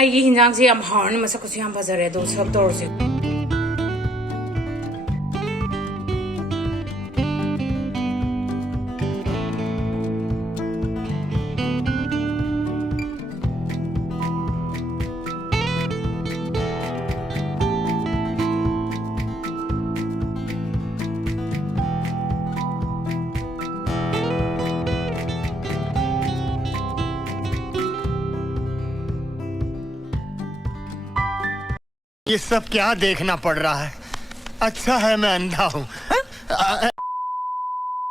ꯑꯩꯒꯤ ꯍꯤꯟꯖꯥꯡꯁꯦ ꯌꯥꯝ ꯍꯥꯎꯔꯅꯤ ꯃꯁꯛꯀꯁꯨ ꯌꯥꯝ ꯐꯖꯔꯦ ꯑꯗꯣ ꯁꯔꯞ ꯇꯧꯔꯁꯦ ये सब क्या देखना पड़ रहा है अच्छा है मैं अंधा हूँ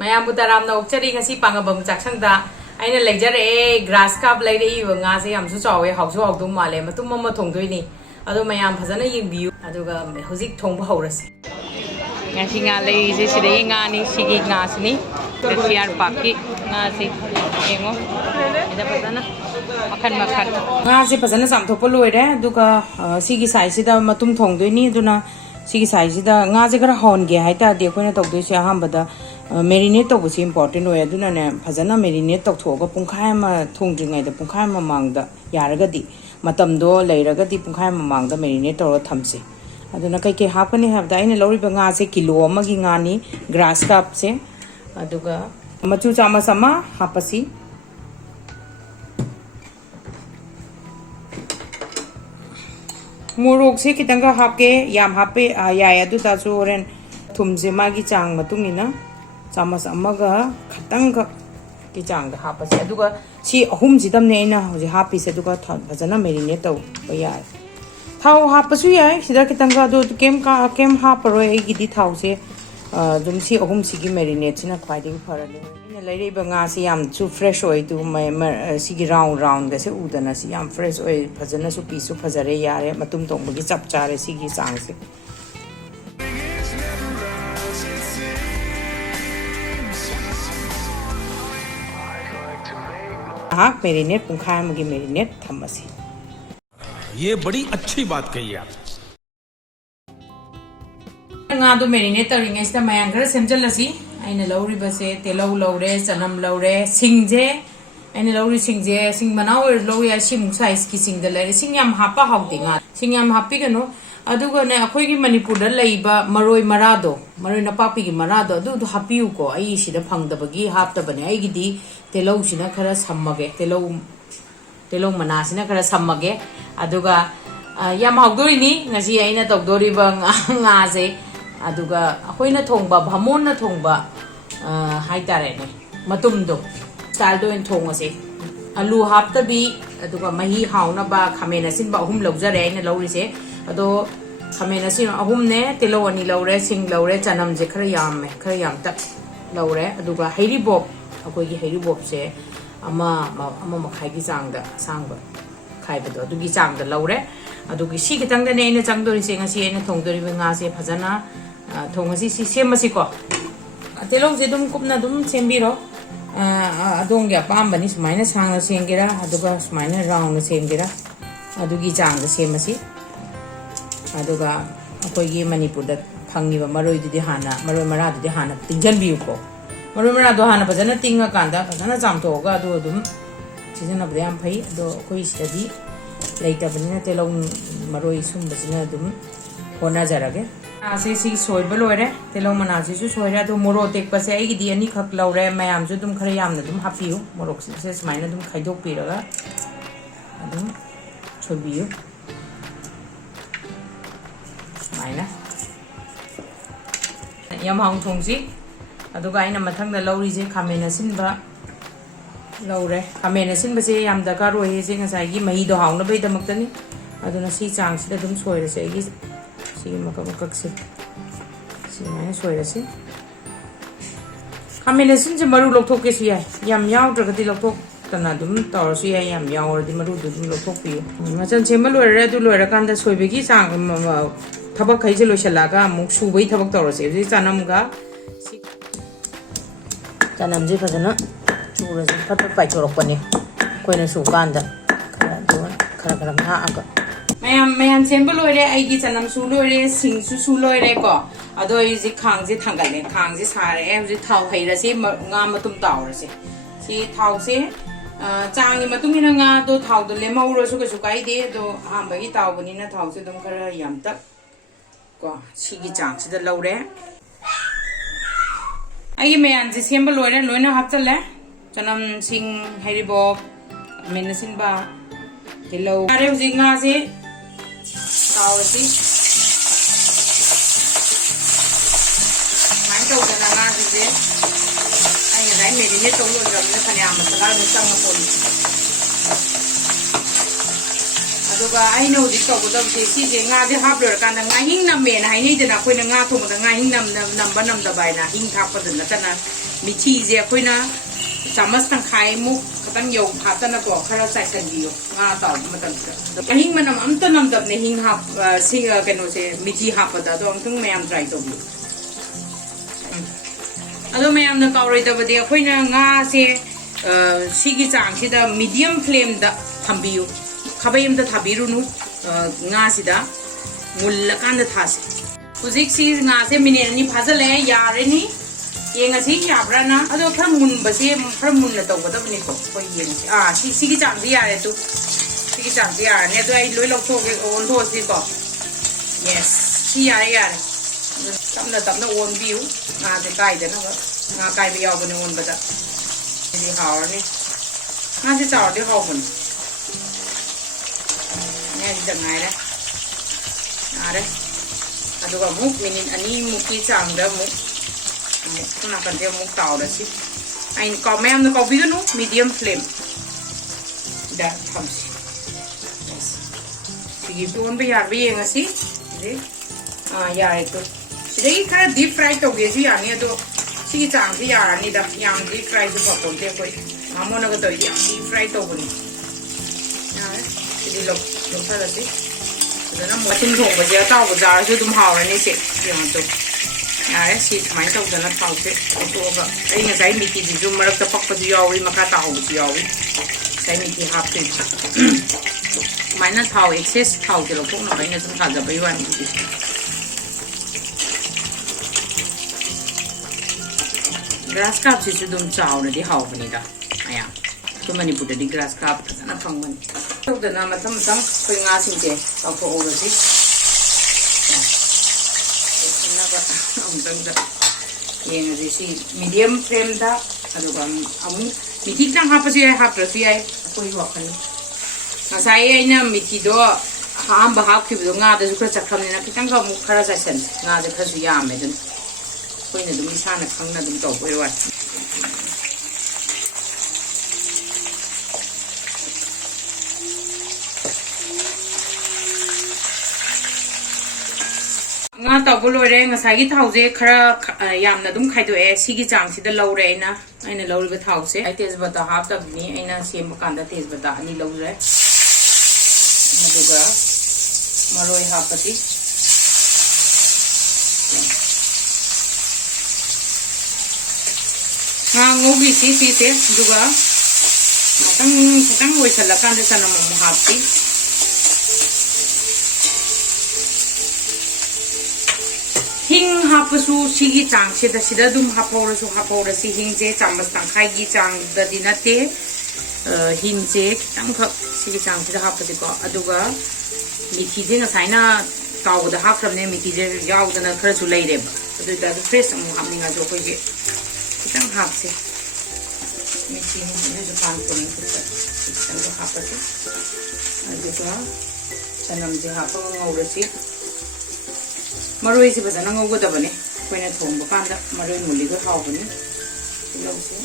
मैं बुताराम नौचरी ngasi Pangambam Chakshang da aina lecture grass cup lai rei ba nga se yam su chawe hausu haudum male matum ma thongdoi ni ado mayam phajana yingbiu aduga hojik thongba haurase ngasi nga lai se sidai nga ni sigi nga sini Rasiar Paki nga se yengo ida phajana makhan makhan nga se phajana samthopa loire aduga sigi size sida matum thongdoi ni aduna sigi size sida nga je gara honge haita de koina tokdoi se ahambada marinate tawbasi important oy aduna ne phajana marinate tawthoga pungkhai ma thongdringai da pungkhai ma mangda yaragadi matamdo leiragadi pungkhai ma mangda marinate tawra thamse aduna kai ke hapani habda aina loriba nga se kilo amagi nga ni grass cup se aduga machu chama sama hapasi morok se kitanga hapke yam hape ya adu ta chu ren thumje magi chang matungina chamas amaga khatanga ki chang da hapase aduga si ahum jidam ne ina hoji hapi se aduga phajana marinate taw ba ya thau hapasu ya sida kitanga do kem haparo e gidi thau se dum si ahum si gi marinate sina khwai farale ina leire ba nga si yam chu fresh oi tu si gi round ga se udana si yam fresh oi phajana su pi su phajare yare matum tong gi chap chare si gi chang se हाँ marinate पुंखाय मगी marinate थम्मसी ये बड़ी अच्छी बात कही आप nga do marinate tawringai sta mayang khara semjalasi aina lawri base telau lawre chanam lawre singje aina lawri singje sing manaw law ya sim size ki sing da lare sing yam hapa hawdinga sing yam happy gano aduga ne akhoi gi Manipur da laiba maroi marado maroi na papi gi marado adu happy ko ai sida phangdabagi hapta bane ai gi di telau sina khara sammage telau mana sina khara sammage aduga yam hawdori ni ngasi aina tawdori ba nga je aduga akoina thongba bhamon na thongba haitare ne matum do style do en thongase alu hapta bi aduga mahi hauna ba khamena sin ba hum lawjare aina lawri se ado khamena sin ahum ne telo ani lawre sing lawre chanam je khara yam tak lawre aduga hairi bob akoi gi hairi bob se ama makhai gi changda sangba khai ba do adugi changda lawre adugi si kitang da ne ina changdori se ngasi ina thongdori ba nga se phajana thongasi si semasi ko telo je dum kupna dum sembiro adong ya pambani sumaina sangna sengera aduga sumaina round na sengera adugi changda semasi aduga akoi gi Manipur da phangiba maroi dudi hana maroi mara dudi hana tingjan biu ko maroi mara do hana phajana tinga kanda phajana chamthoga adu dum sizana bryam phai do akoi sidi laita banina telo maroi sumbasina dum hona jarage ase si soiba loire telo mana si su soira do moro tek pase ai gi ani khak lawre mayam ju dum khara yamna dum hapiu morok se smaina dum khaidok piraga adum chobiu smaina yam hang thongsi aduga aina mathang da lawri je khamena sinba lawre khamena sinba se yam da ka roi je ngasai gi mahi do hauna bai damaktani aduna si chang sida dum soira se gi si makak si mana soira si khamena sin je maru lokthok ke si yam yaw dragati lokthok tana dum tor si yam yaw di maru dum lokthok pi machan chema loira du loira kanda soibegi chang thabak khai je loisalaga muk subai thabak tor se ji chanam ga chanam je phajana chura je phat pai chorok pane koina su kanda khara ha aga mayam sembo loire ai gi chanam su loire sing su loire ko ado ai ji khang je thangale khang je sare ai ji thau haira se nga matum taur se si thau se ꯆꯥꯡꯒꯤ ꯃꯇꯨꯡ ꯏꯟꯅ ꯉꯥꯗꯣ ꯊꯥꯎꯗꯣ ꯂꯦꯝꯍꯧꯔꯁꯨ ꯀꯩꯁꯨ ꯀꯥꯏꯗꯦ ꯑꯗꯣ ꯑꯍꯥꯟꯕꯒꯤ ꯇꯥꯎꯕꯅꯤꯅ ꯊꯥꯎꯁꯦ ꯑꯗꯨꯝ ꯈꯔ ꯌꯥꯝꯇꯛ ꯀꯣ ꯁꯤꯒꯤ ꯆꯥꯡꯁꯤꯗ ꯂꯧꯔꯦ ꯑꯩꯒꯤ ꯃꯌꯥꯟꯁꯦ ꯁꯦꯝꯕ ꯂꯣꯏꯔꯦ ꯂꯣꯏꯅ ꯍꯥꯞꯆꯜꯂꯦ ꯆꯅꯝ ꯁꯤꯡ ꯍꯩꯔꯤꯕꯣꯞ ꯈꯥꯃꯦꯟ ꯑꯁꯤꯟꯕ ꯇꯤꯜꯍꯧ ꯌꯥꯔꯦ ꯍꯧꯖꯤꯛ ꯉꯥꯁꯦ ꯇꯥꯎꯔꯁꯤ ꯁꯨꯃꯥꯏꯅ ꯇꯧꯗꯅ ꯉꯥꯁꯤꯡꯁꯦ ꯑꯩ ꯉꯁꯥꯏ ꯃꯦꯔꯤꯅꯦꯠ ꯇꯧ ꯂꯣꯏꯈ꯭ꯔꯕꯅꯤꯅ ꯐꯅꯌꯥꯝ ꯃꯁꯥꯂꯥ ꯑꯗꯨꯝ ꯆꯪꯉꯛꯄꯅꯤ ꯑꯗꯨꯒ ꯑꯩꯅ ꯍꯧꯖꯤꯛ ꯇꯧꯒꯗꯕꯁꯦ ꯁꯤꯁꯦ ꯉꯥꯁꯦ ꯍꯥꯞ ꯂꯣꯏꯔꯀꯥꯟꯗ ꯉꯥꯍꯤꯡ ꯅꯝꯃꯦꯅ ꯍꯥꯏꯅꯩꯗꯅ ꯑꯩꯈꯣꯏꯅ ꯉꯥ ꯊꯣꯡꯕꯗ ꯉꯥꯍꯤꯡ ꯅꯝꯕ ꯅꯝꯗꯕ ꯍꯥꯏꯅ ꯍꯤꯡ ꯊꯥꯛꯄꯗ ꯅꯠꯇꯅ ꯃꯤꯊꯤꯁꯦ ꯑꯩꯈꯣꯏꯅ ꯆꯥꯃꯁ ꯇꯪꯈꯥꯏꯃꯨꯛ ꯈꯇꯪ ꯍꯥꯞꯇꯅꯀꯣ ꯈꯔ ꯆꯥꯏꯁꯟꯕꯤꯌꯣ ꯉꯥ ꯇꯥꯎꯕ ꯃꯇꯝꯁꯤꯗ ꯑꯍꯤꯡ ꯃꯅꯝ ꯑꯝꯇ ꯅꯝꯗꯕꯅꯦ ꯍꯤꯡ ꯀꯩꯅꯣꯁꯦ ꯃꯤꯊꯤ ꯍꯥꯞꯄꯗ ꯑꯗꯣ ꯑꯃꯨꯛꯇꯪ ꯃꯌꯥꯝ ꯇ꯭ꯔꯥꯏ ꯇꯧꯕꯤꯌꯨ ꯑꯗꯣ ꯃꯌꯥꯝꯅ ꯀꯥꯎꯔꯣꯏꯗꯕꯗꯤ ꯑꯩꯈꯣꯏꯅ ꯉꯥꯁꯦ ꯁꯤꯒꯤ ꯆꯥꯡꯁꯤꯗ ꯃꯤꯗꯤꯌꯝ ꯐ꯭ꯂꯦꯝꯗ ꯊꯝꯕꯤꯌꯨ ꯈꯥꯕꯩ ꯑꯝꯇ ꯊꯥꯕꯤꯔꯨꯅꯨ ꯉꯥꯁꯤꯗ ꯃꯨꯜꯂꯀꯥꯟꯗ ꯊꯥꯁꯦ ꯍꯧꯖꯤꯛꯁꯤ ꯉꯥꯁꯦ ꯃꯤꯅꯤꯠ 2 ꯐꯥꯖꯤꯜꯂꯛꯑꯦ ꯌꯥꯔꯅꯤ ꯌꯦꯡꯉꯁꯤ ꯌꯥꯕ꯭ꯔꯥꯅ ꯑꯗꯣ ꯈꯔ ꯃꯨꯟꯕꯁꯦ ꯈꯔ ꯃꯨꯟꯅ ꯇꯧꯒꯗꯕꯅꯤꯀꯣ ꯑꯩꯈꯣꯏ ꯌꯦꯡꯉꯁꯤ ꯁꯤꯒꯤ ꯆꯥꯡꯁꯤ ꯌꯥꯔꯦ ꯇꯨ ꯁꯤꯒꯤ ꯆꯥꯡꯁꯤ ꯌꯥꯔꯅꯤ ꯑꯗꯣ ꯑꯩ ꯂꯣꯏ ꯂꯧꯊꯣꯛꯑꯒꯦ ꯑꯣꯟꯊꯣꯛꯑꯁꯤꯀꯣ ꯌꯦꯁ ꯁꯤ ꯌꯥꯔꯦ ꯇꯞꯅ ꯇꯞꯅ ꯑꯣꯟꯕꯤꯌꯨ ꯉꯥꯁꯦ ꯀꯥꯏꯗꯅꯕ ꯉꯥ ꯀꯥꯏꯕ ꯌꯥꯎꯕꯅꯦ ꯑꯣꯟꯕꯗ ꯁꯤꯗꯤ ꯍꯥꯎꯔꯅꯤ ꯉꯥꯁꯦ ꯆꯥꯎꯔꯗꯤ ꯍꯥꯎꯕꯅꯤ ꯁꯤꯗ ꯉꯥꯏꯔꯦ ꯌꯥꯔꯦ ꯑꯗꯨꯒ ꯑꯃꯨꯛ ꯃꯤꯅꯤꯠ 2ꯃꯨꯛꯀꯤ ꯆꯥꯡꯗ ꯑꯃꯨꯛ ꯅꯥꯀꯟꯁꯦ ꯑꯃꯨꯛ ꯇꯥꯎꯔꯁꯤ ꯑꯩꯅ ꯃꯌꯥꯝꯅ ꯀꯥꯎꯕꯤꯒꯅꯨ ꯃꯤꯗꯤꯌꯝ ꯐ꯭ꯂꯦꯝ ꯗ ꯊꯝꯁꯤ ꯁꯤꯒꯤ ꯑꯣꯟꯕ ꯌꯥꯔꯕ ꯌꯦꯡꯉꯁꯤ ꯌꯥꯔꯦ ꯇꯨ ꯁꯤꯗꯒꯤ ꯈꯔ ꯗꯤꯞ ꯐ꯭ꯔꯥꯏ ꯇꯧꯒꯦꯁꯨ ꯌꯥꯅꯤ ꯑꯗꯣ ꯁꯤꯒꯤ ꯆꯥꯡꯁꯤ ꯌꯥꯔꯅꯤꯗ ꯌꯥꯝ ꯗꯤꯞ ꯐ꯭ꯔꯥꯏꯁꯨ ꯄꯥꯛꯄꯣꯟꯇꯦ ꯑꯩꯈꯣꯏ ꯃꯥꯃꯣꯅꯒ ꯇꯧꯔꯤꯗꯤ ꯌꯥꯝ ꯗꯤꯞ ꯐ꯭ꯔꯥꯏ ꯇꯧꯕꯅꯤ ꯌꯥꯔꯦ ꯁꯤꯗꯤ ꯂꯧꯊꯔꯁꯤ ꯑꯗꯨꯅ ꯃꯇꯨꯝ ꯊꯣꯡꯕꯁꯦ ꯑꯇꯥꯎꯕ ꯆꯥꯔꯁꯨ ꯑꯗꯨꯝ ꯍꯥꯎꯔꯅꯤ ꯁꯦ ꯌꯦꯡꯉꯣ ꯌꯥꯔꯦ ꯁꯤ ꯁꯨꯃꯥꯏꯅ ꯇꯧꯗꯅ ꯊꯥꯎꯁꯦ ꯂꯧꯊꯣꯛꯑꯒ ꯑꯩ ꯉꯁꯥꯏ ꯃꯤꯊꯤꯁꯤꯁꯨ ꯃꯔꯛꯇ ꯄꯛꯄꯁꯨ ꯌꯥꯎꯏ ꯃꯈꯥ ꯇꯥꯍꯧꯕꯁꯨ ꯌꯥꯎꯏ ꯉꯁꯥꯏ ꯃꯤꯊꯤ ꯍꯥꯞꯇꯣꯏꯅꯤ ꯁꯨꯃꯥꯏꯅ ꯊꯥꯎ ꯑꯦꯛꯁꯦꯁ ꯊꯥꯎꯁꯦ ꯂꯧꯊꯣꯛꯅꯕ ꯑꯩꯅ ꯁꯨꯝ ꯊꯥꯖꯕꯩ ꯋꯥꯅꯤ ꯒ꯭ꯔꯥꯁ ꯀꯥꯞꯁꯤꯁꯨ ꯑꯗꯨꯝ ꯆꯥꯎꯔꯗꯤ ꯍꯥꯎꯕꯅꯤꯗ ꯃꯌꯥꯝ ꯑꯩꯈꯣꯏ ꯃꯅꯤꯄꯨꯔꯗꯗꯤ ꯒ꯭ꯔꯥꯁ ꯀꯥꯞ ꯐꯖꯅ ꯐꯪꯕꯅꯤ ꯇꯧꯗꯅ ꯃꯊꯪ ꯑꯩꯈꯣꯏ ꯉꯥꯁꯤꯡꯁꯦ ꯇꯥꯎꯊꯣꯛꯍꯧꯔꯁꯤ ꯑꯃꯨꯛꯇꯪꯗ ꯌꯦꯡꯉꯁꯤ ꯁꯤ ꯃꯤꯗꯤꯌꯝ ꯐ꯭ꯂꯦꯝꯗ ꯑꯗꯨꯒ ꯑꯃꯨꯛ ꯃꯤꯊꯤ ꯈꯤꯇꯪ ꯍꯥꯞꯄꯁꯨ ꯌꯥꯏ ꯍꯥꯞꯇ꯭ꯔꯁꯨ ꯌꯥꯏ ꯑꯩꯈꯣꯏꯒꯤ ꯋꯥꯈꯜꯅꯤ ꯉꯁꯥꯏ ꯑꯩꯅ ꯃꯤꯊꯤꯗꯣ ꯑꯍꯥꯟꯕ ꯍꯥꯞꯈꯤꯕꯗꯣ ꯉꯥꯗꯁꯨ ꯈꯔ ꯆꯠꯈ꯭ꯔꯕꯅꯤꯅ ꯈꯤꯇꯪꯒ ꯑꯃꯨꯛ ꯈꯔ ꯆꯥꯏꯁꯟꯁꯤ ꯉꯥꯁꯦ ꯈꯔꯁꯨ ꯌꯥꯝꯃꯦ ꯑꯗꯨꯅ ꯑꯩꯈꯣꯏꯅ ꯑꯗꯨꯝ ꯏꯁꯥꯅ ꯈꯪꯅ ꯑꯗꯨꯝ ꯇꯧꯕꯩ ꯋꯥꯅꯤ ꯉꯥ ꯇꯧꯕ ꯂꯣꯏꯔꯦ ꯉꯁꯥꯏꯒꯤ ꯊꯥꯎꯁꯦ ꯈꯔ ꯌꯥꯝꯅ ꯑꯗꯨꯝ ꯈꯥꯏꯗꯣꯛꯑꯦ ꯁꯤꯒꯤ ꯆꯥꯡꯁꯤꯗ ꯂꯧꯔꯦ ꯑꯩꯅ ꯂꯧꯔꯤꯕ ꯊꯥꯎꯁꯦ ꯑꯩ ꯇꯦꯖꯄꯇꯥ ꯍꯥꯞꯇꯕꯅꯤ ꯑꯩꯅ ꯁꯦꯝꯕ ꯀꯥꯟꯗ ꯇꯦꯖꯄꯇꯥ 2 ꯂꯧꯔꯦ ꯑꯗꯨꯒ ꯃꯔꯣꯏ ꯍꯥꯞꯄꯗꯤ ꯉꯥ ꯉꯧꯒꯤꯁꯤ ꯁꯤꯁꯦ ꯑꯗꯨꯒ ꯈꯤꯇꯪ ꯑꯣꯏꯁꯜꯂꯀꯥꯟꯗ ꯆꯅꯝ ꯑꯃꯨꯛ ꯍꯥꯞꯄꯤ ꯍꯤꯡ ꯍꯥꯞꯄꯁꯨ ꯁꯤꯒꯤ ꯆꯥꯡꯁꯤꯗ ꯁꯤꯗ ꯑꯗꯨꯝ ꯍꯥꯞꯍꯧꯔꯁꯤ ꯍꯤꯡꯁꯦ ꯆꯥꯃꯁ ꯇꯪꯈꯥꯏꯒꯤ ꯆꯥꯡꯗꯗꯤ ꯅꯠꯇꯦ ꯍꯤꯡꯁꯦ ꯈꯤꯇꯪꯈꯛ ꯁꯤꯒꯤ ꯆꯥꯡꯁꯤꯗ ꯍꯥꯞꯄꯁꯤꯀꯣ ꯑꯗꯨꯒ ꯃꯤꯊꯤꯁꯦ ꯉꯁꯥꯏꯅ ꯇꯥꯎꯕꯗ ꯍꯥꯞꯈ꯭ꯔꯕꯅꯦ ꯃꯤꯊꯤꯁꯦ ꯌꯥꯎꯗꯅ ꯈꯔꯁꯨ ꯂꯩꯔꯦꯕ ꯑꯗꯨ ꯑꯣꯏꯇꯥꯔꯁꯨ ꯐ꯭ꯔꯦꯁ ꯑꯃꯨꯛ ꯍꯥꯞꯅꯤꯡꯉꯁꯨ ꯑꯩꯈꯣꯏꯁꯦ खितंग हापसे मिर्ची जो पान कोनी खितंग हापसे अदुगा चनम जे हापगा ngौरसी मरोई से फजना ngौगदबने कोइना थोंबा कांदा मरोई मुलिगो हावबने लौसे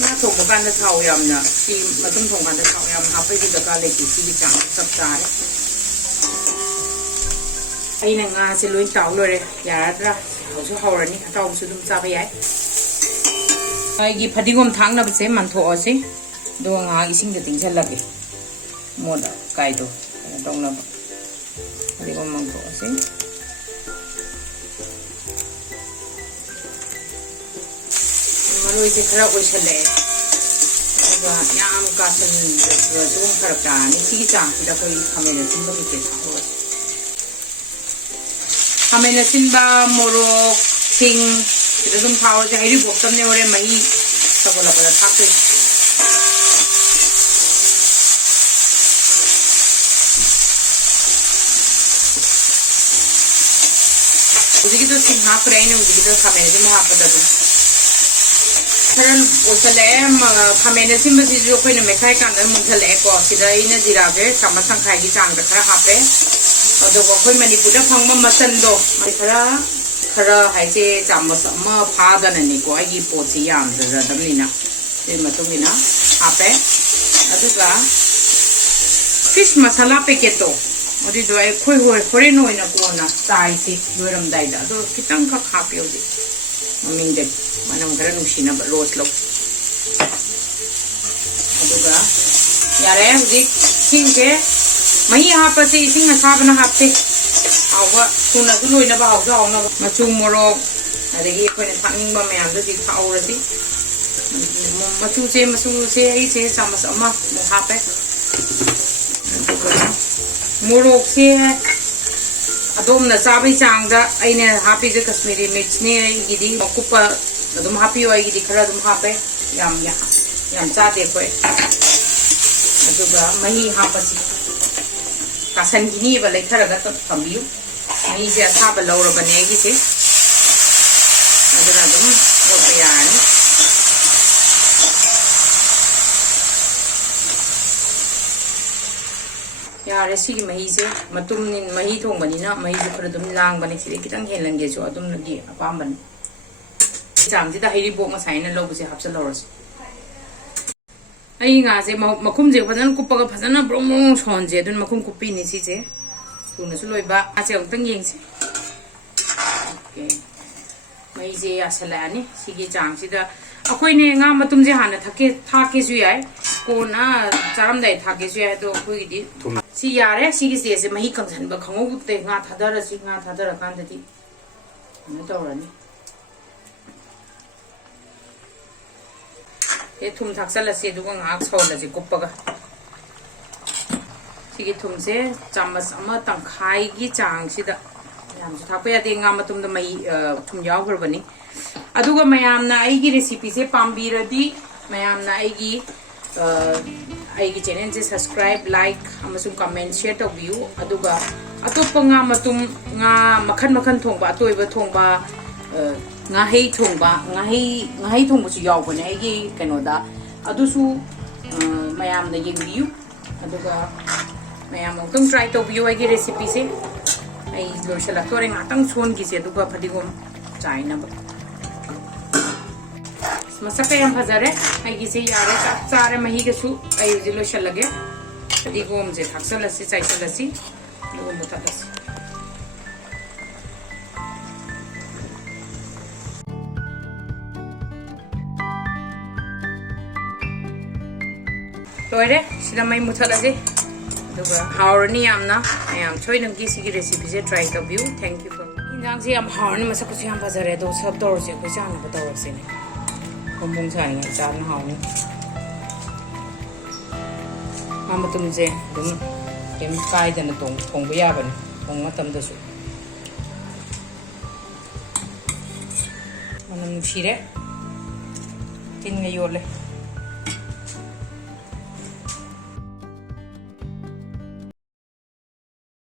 ना थोंबा कांदा थाव यामना सी मतम थोंगादा थाव याम हापै दि दका लेति सी चांग सब तारे अइना nga se loi taw lore yaradra hausu haurani ataw su dum chaba yai ai fadigom thangna bse mantho ase do nga ising de tingchal lage moda kai do dongna fadigom mantho ase maroi se khara oisale ba yam ka san de so khara ka ni si chang da koi khamene tum ba ke thawo Khamen asinba morok sing sida dum thawar je hairi bok tamne ore mahi sabola pada thakte Ujigi to sing ha krai ne ujigi to khamen je mo ha pada dum Karan osale khamen asinba si jo koi ne mekhai kan dan mun thale ko sida ina jira be samasang khai gi chang da khara hape ado ko koi Manipur da phangma matan do khara haise chamas ma pha da ne ko ai po chi yam da dam ni na e matung ina hape aduga fish masala packet to odi do ai khoi hoi hore no ina ko na tai si loram dai da do kitang ka khape odi maming de manam gara nushi na rose lo aduga yare udi singke mahi hapa se sing asaba na hape awa tuna du loina ba haw jaw na machu morok adegi koi na thanging ba mayam du di thaw ra si machu se ai se chamas ama mo hape morok se adom na sabai chang da aine happy je Kashmiri mix ne ai gidi makupa adom happy oi gidi khara adom hape yam cha de koi aduga mahi hapa si kasan gini ba lai khara ga to thambiu mahi je asaba laura bane gi se adura dum ro yani yare sigi mahi se matum nin mahi thongbani na mahi ju khara dum lang bani sire kitang helan ge so adum nagi apam ban jam ji da hairi bok ma sai na lobu se hapsa loros ai nga se makhum je phajan kupaga phajana brong brong son je dun makhum kupi ni si je tuna su loiba a che tang yeng se okay mai je asala ni sigi jam si da akoi ne nga matum je hana thake su yai ko na charam dai thake su yai do koi di si yare sigi se mahi kangsan ba khango te nga thadara si nga thadara kan da di na tawrani e thum thaksala se du nga chhola ji kupaga sigi thum se chamas ama tangkhai gi chang sida yam ju thakpa ya de nga matum da mai thum yaw garbani aduga mayam na ai gi recipe se pambiradi mayam na ai gi channel se subscribe like amasum comment share to view aduga atoppa nga matum nga makhan thongba atoiba thongba nga hei thongba su yaw bane ai gi kano da adusu mayam na yengbiu aduga mayam ong try to view ai gi recipe se ai lo shala tore nga tang son gi se aduga phadigom chai na ba masaka yam phajare ai gi se yare chare mahi ge su ai ji lo shalage phadigom je thaksala se chai sala si lo muthalas loire sida mai muthala je aduga haurni amna ayam choinam gi sigi recipe je try to view thank you for injang je am haurni masaka su yam bazare do sab tor je ko chana ba tor se ne kombong chani ngai chan haurni amatum je dum kem kai dana tong ba ya ban tong matam da su manam shire tin ngai yole